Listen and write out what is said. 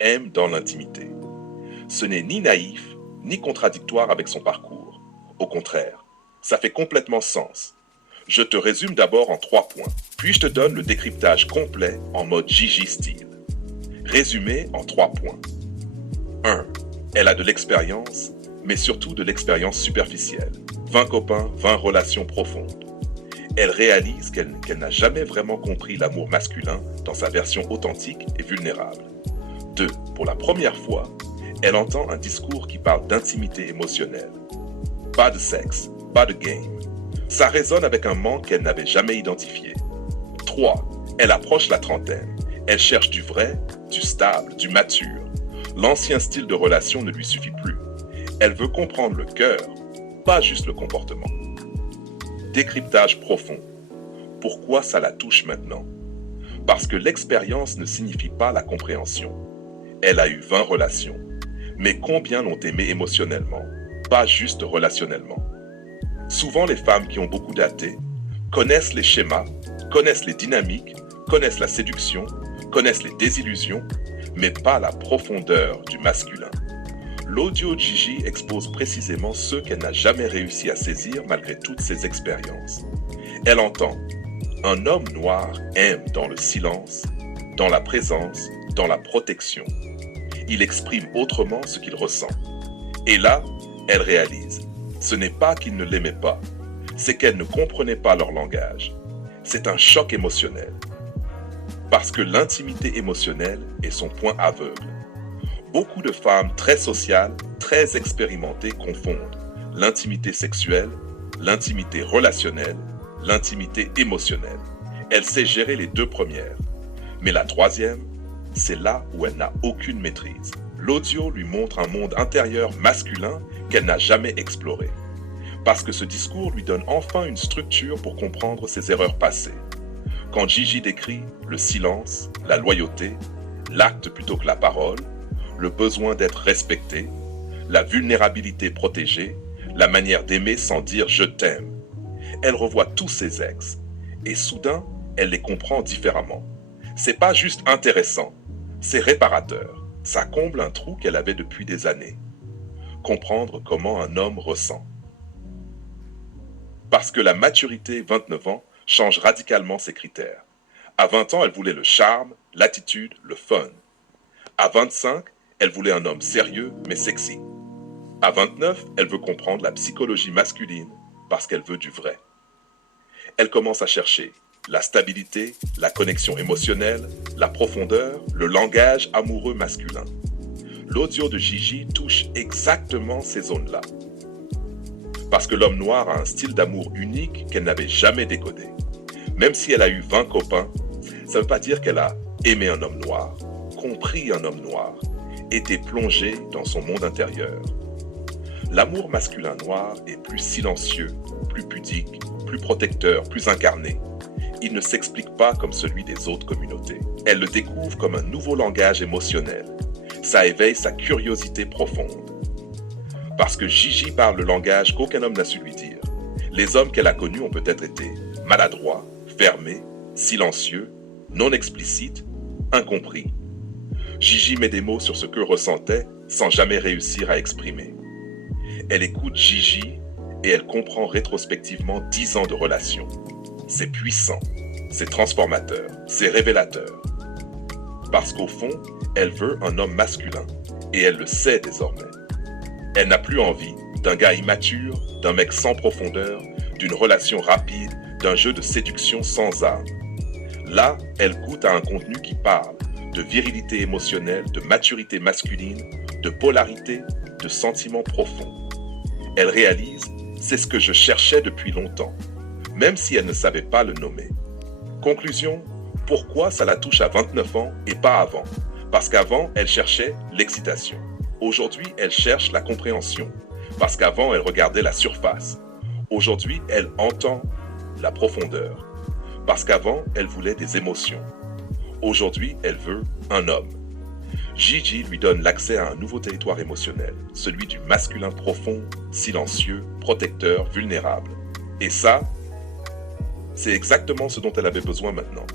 aime dans l'intimité. Ce n'est ni naïf, ni contradictoire avec son parcours. Au contraire, ça fait complètement sens. Je te résume d'abord en 3 points, puis je te donne le décryptage complet en mode Gigi style. Résumé en 3 points. 1. Elle a de l'expérience, mais surtout de l'expérience superficielle. 20 copains, 20 relations profondes. Elle réalise qu'elle n'a jamais vraiment compris l'amour masculin dans sa version authentique et vulnérable. 2. Pour la première fois, elle entend un discours qui parle d'intimité émotionnelle. Pas de sexe, pas de game. Ça résonne avec un manque qu'elle n'avait jamais identifié. 3. Elle approche la trentaine. Elle cherche du vrai, du stable, du mature. L'ancien style de relation ne lui suffit plus. Elle veut comprendre le cœur, pas juste le comportement. Décryptage profond. Pourquoi ça la touche maintenant? Parce que l'expérience ne signifie pas la compréhension. Elle a eu 20 relations. Mais combien l'ont aimée émotionnellement, pas juste relationnellement? Souvent, les femmes qui ont beaucoup daté connaissent les schémas, connaissent les dynamiques, connaissent la séduction, connaissent les désillusions, mais pas la profondeur du masculin. L'audio de Gigi expose précisément ceux qu'elle n'a jamais réussi à saisir malgré toutes ses expériences. Elle entend « Un homme noir aime dans le silence, dans la présence, dans la protection. Il exprime autrement ce qu'il ressent. » Et là, elle réalise « Ce n'est pas qu'il ne l'aimait pas, c'est qu'elle ne comprenait pas leur langage. » C'est un choc émotionnel. Parce que l'intimité émotionnelle est son point aveugle. Beaucoup de femmes très sociales, très expérimentées confondent l'intimité sexuelle, l'intimité relationnelle, l'intimité émotionnelle. Elle sait gérer les 2 premières. Mais la troisième, c'est là où elle n'a aucune maîtrise. L'audio lui montre un monde intérieur masculin qu'elle n'a jamais exploré. Parce que ce discours lui donne enfin une structure pour comprendre ses erreurs passées. Quand Gigi décrit le silence, la loyauté, l'acte plutôt que la parole, le besoin d'être respecté, la vulnérabilité protégée, la manière d'aimer sans dire « je t'aime », elle revoit tous ses ex, et soudain, elle les comprend différemment. C'est pas juste intéressant, c'est réparateur. Ça comble un trou qu'elle avait depuis des années. Comprendre comment un homme ressent. Parce que la maturité 29 ans change radicalement ses critères. À 20 ans, elle voulait le charme, l'attitude, le fun. À 25, elle voulait un homme sérieux mais sexy. À 29, elle veut comprendre la psychologie masculine parce qu'elle veut du vrai. Elle commence à chercher la stabilité, la connexion émotionnelle, la profondeur, le langage amoureux masculin. L'audio de Gigi touche exactement ces zones-là. Parce que l'homme noir a un style d'amour unique qu'elle n'avait jamais décodé. Même si elle a eu 20 copains, ça ne veut pas dire qu'elle a aimé un homme noir, compris un homme noir, été plongée dans son monde intérieur. L'amour masculin noir est plus silencieux, plus pudique, plus protecteur, plus incarné. Il ne s'explique pas comme celui des autres communautés. Elle le découvre comme un nouveau langage émotionnel. Ça éveille sa curiosité profonde. Parce que Gigi parle le langage qu'aucun homme n'a su lui dire. Les hommes qu'elle a connus ont peut-être été maladroits, fermés, silencieux, non explicites, incompris. Gigi met des mots sur ce que ressentait sans jamais réussir à exprimer. Elle écoute Gigi et elle comprend rétrospectivement 10 ans de relation. C'est puissant, c'est transformateur, c'est révélateur. Parce qu'au fond, elle veut un homme masculin et elle le sait désormais. Elle n'a plus envie d'un gars immature, d'un mec sans profondeur, d'une relation rapide, d'un jeu de séduction sans âme. Là, elle goûte à un contenu qui parle de virilité émotionnelle, de maturité masculine, de polarité, de sentiments profonds. Elle réalise, c'est ce que je cherchais depuis longtemps, même si elle ne savait pas le nommer. Conclusion, pourquoi ça la touche à 29 ans et pas avant? Parce qu'avant, elle cherchait l'excitation. Aujourd'hui, elle cherche la compréhension, parce qu'avant, elle regardait la surface. Aujourd'hui, elle entend la profondeur, parce qu'avant, elle voulait des émotions. Aujourd'hui, elle veut un homme. Gigi lui donne l'accès à un nouveau territoire émotionnel, celui du masculin profond, silencieux, protecteur, vulnérable. Et ça, c'est exactement ce dont elle avait besoin maintenant.